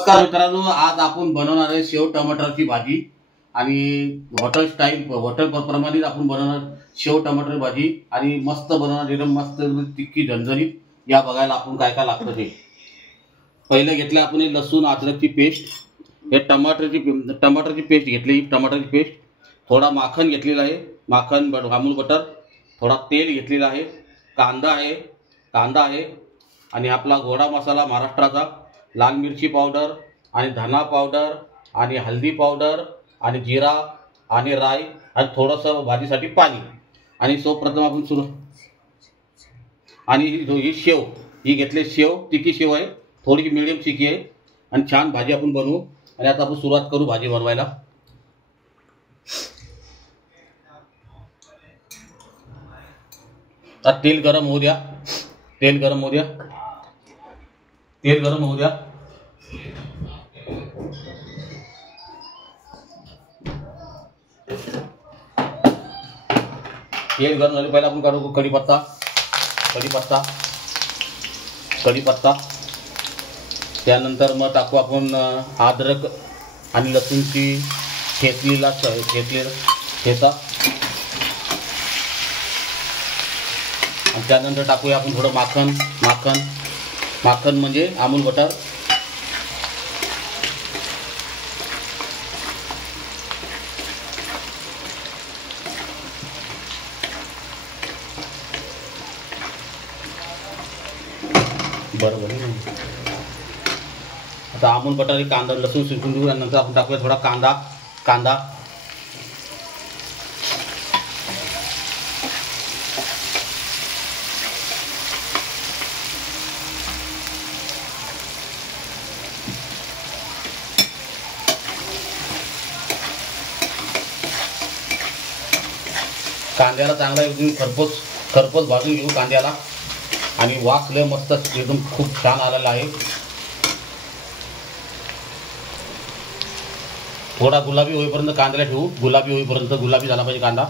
नमस्कार मित्रांनो, आज आपण बनवणार आहे शेव टमाटरची भाजी आणि हॉटेल स्टाईल हॉटेल प्रमाणे आपण बनवणार शेव टमाटर भाजी आणि मस्त बनवणार एकदम मस्त तिखी झणझणीत। या बघायला आपण काय काय लागतं ते। पहिले घेतलं आपण लसूण अद्रकची पेस्ट, हे टमाटरची पेस्ट घेतली, टमाटरची पेस्ट, थोडा माखन घेतलेला आहे, माखन अमूल बटर, थोडा तेल घेतलेला आहे, कांदा आहे आणि आपला गोडा मसाला महाराष्ट्राचा, लाल मिरची पावडर आणि धना पावडर आणि हल्दी पावडर आणि जिरा आणि राई आणि थोडंसं भाजीसाठी पाणी। आणि सर्वप्रथम आपण सुरू आणि ही शेव ही घेतली, शेव तिखी शेव आहे, थोडी मीडियम चिकी आहे आणि छान भाजी आपण बनवू। आणि आता आपण सुरुवात करू भाजी बनवायला। आता तेल गरम होऊ द्या, तेल गरम होऊ द्या। तेल गरम झाले पहिले आपण काढू कढीपत्ता, त्यानंतर मग टाकू आपण अद्रक आणि लसूणची ठेचलेला ठेचा, आणि त्यानंतर टाकूया आपण थोडं माखन म्हणजे अमूल बटर, बरोबर। आता अमूल बटर कांदा लसूण शिजवून घेऊ, नंतर आपण टाकूया थोडा कांदा कांद्याला चांगला एकदम खरपूस भाजून घेऊ कांद्याला, आणि वास लय मस्त एकदम खूप छान आलेला आहे। थोडा गुलाबी होईपर्यंत कांद्याला ठेवू, गुलाबी झाला पाहिजे कांदा।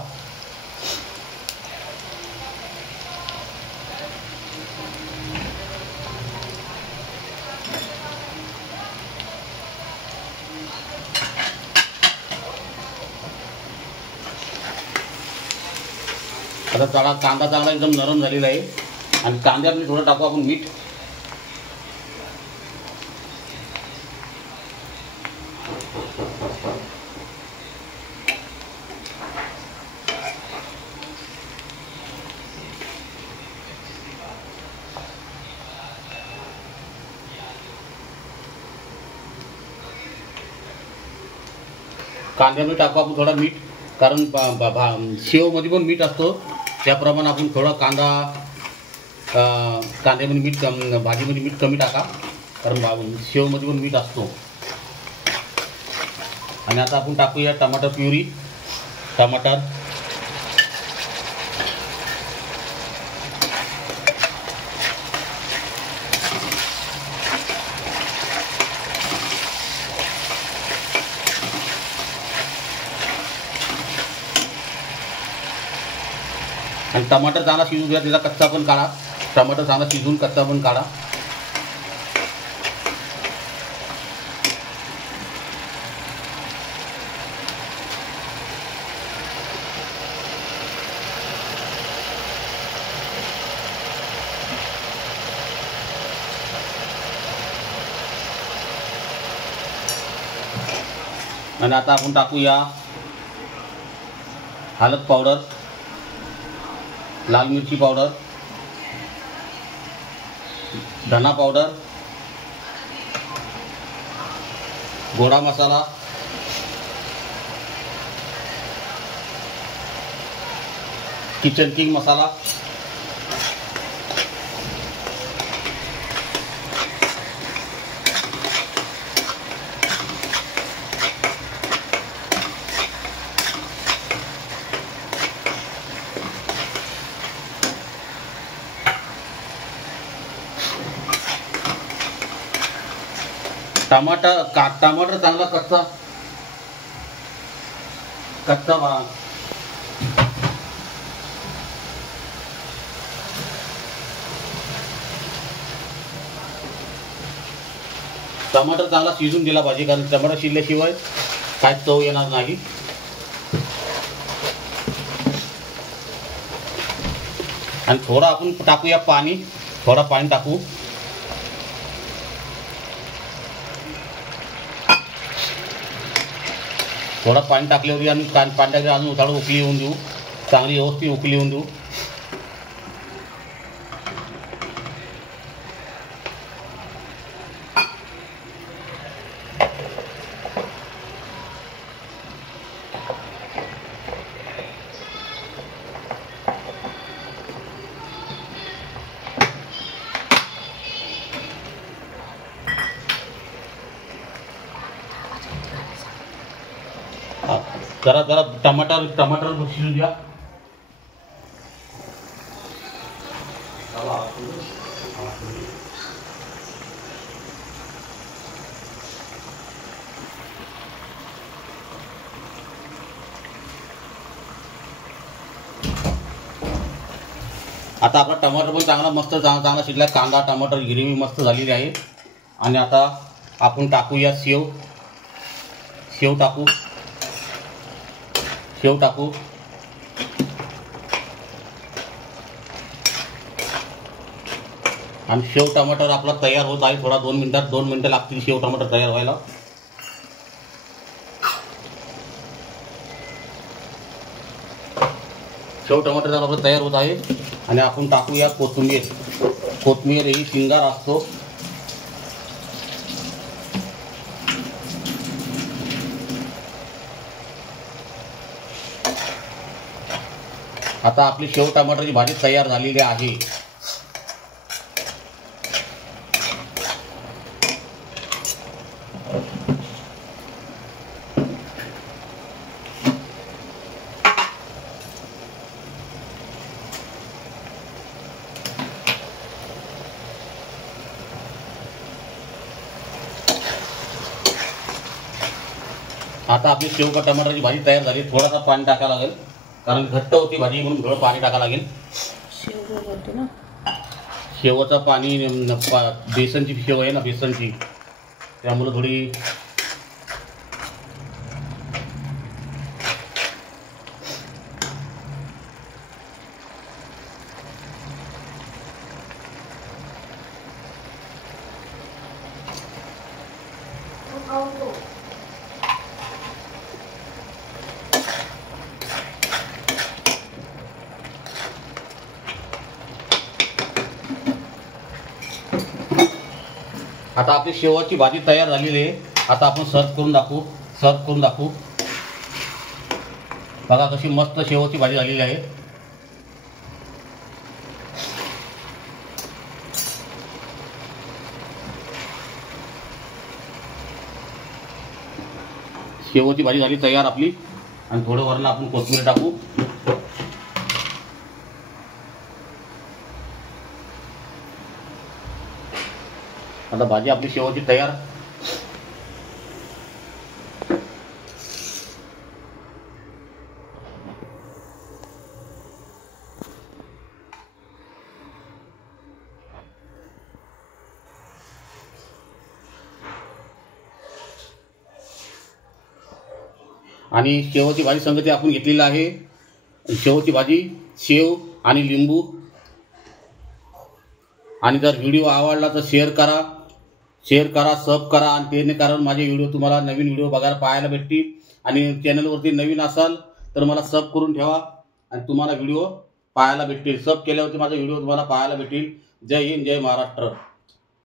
आता कांदा चांगला एकदम नरम झालेला आहे आणि कांद्यामध्ये थोडं टाकू आपण मीठ, कांद्यामध्ये टाकू आपण थोडा मीठ, कारण शेवमध्ये पण मीठ असतो, त्याप्रमाणे आपण थोडा कांद्यामध्ये मीठ भाजीमध्ये मीठ कमी टाका, कारण शेवमध्ये पण मीठ असतो। आणि आता आपण टाकूया टमाटर प्युरी, टमाटर आणि टमाटर चांगला शिजून घ्या, त्याचा कच्चा पण काढा, टमाटर चांगला शिजून कच्चा पण काढा। आणि आता आपण टाकूया हळद पावडर, लाल मिरची पावडर, धना पावडर, गोडा मसाला, किचन किंग मसाला, टमाटर चांगला कच्चा टमाटर चांगला शिजून दिला पाहिजे, कारण टमाटर शिजल्याशिवाय काय चव येणार नाही. आणि थोडं आपण टाकूया पाणी, थोडं पाणी टाकू. थोडं पाणी टाकल्यावर आम्ही पाणी टाकले अजून थोडं उकळी येऊन देऊ, चांगली व्यवस्थित उकळी येऊन देऊ. जरा जरा टमाटर शिजू द्या. आता आपला टमाटर पण चांगला मस्त चांगला शिजला. कांदा टमाटर ग्रेव्ही मस्त झालेली आहे. आणि आता आपण टाकूया शेव टाकू. आणि शेव टमाटर आपला तयार होत आहे. थोडा 2 मिनिटं लागतील शेव टमाटर तयार व्हायला. शेव टमाटर आपला तयार होत आहे. आणि आपण टाकूया कोथिंबीर ही शिंगार असतो. आता आपली शेव टमाटरची भाजी तयार झालेली आहे. आता आपली शेव टमाटरची भाजी तयार झाली. थोडासा पाणी टाकायला लागेल, कारण घट्ट होती भाजी म्हणून थोडं पाणी टाकावं लागेल. शेवचं पाणी बेसनची शेव आहे ना, बेसनची, त्यामुळे थोडी आता आपली शेवची भाजी तयार झालेली आहे. आता आपण सर्व करून दाखवू. बघा कशी मस्त शेवची भाजी झालेली आहे. शेवची भाजी झाली तयार आपली. आणि थोडं वरनं आपण कोथिंबीर टाकू. आता भाजी आपली शेवची तयार. आणि शेवची भाजी संगती आपण घेतलेली आहे. शेवची भाजी, शेव आणि लिंबू. आणि जर व्हिडिओ आवडला तर शेअर करा, सब करा. आणि त्याने कारण माझे व्हिडिओ तुम्हाला नवीन व्हिडिओ पाहायला भेटतील. आणि चॅनलवरती नवीन असाल तर मला सब करून ठेवा आणि तुम्हाला व्हिडिओ पाहायला भेटतील. सब केल्यावरती माझा व्हिडिओ तुम्हाला पाहायला भेटतील. जय हिंद, जय महाराष्ट्र.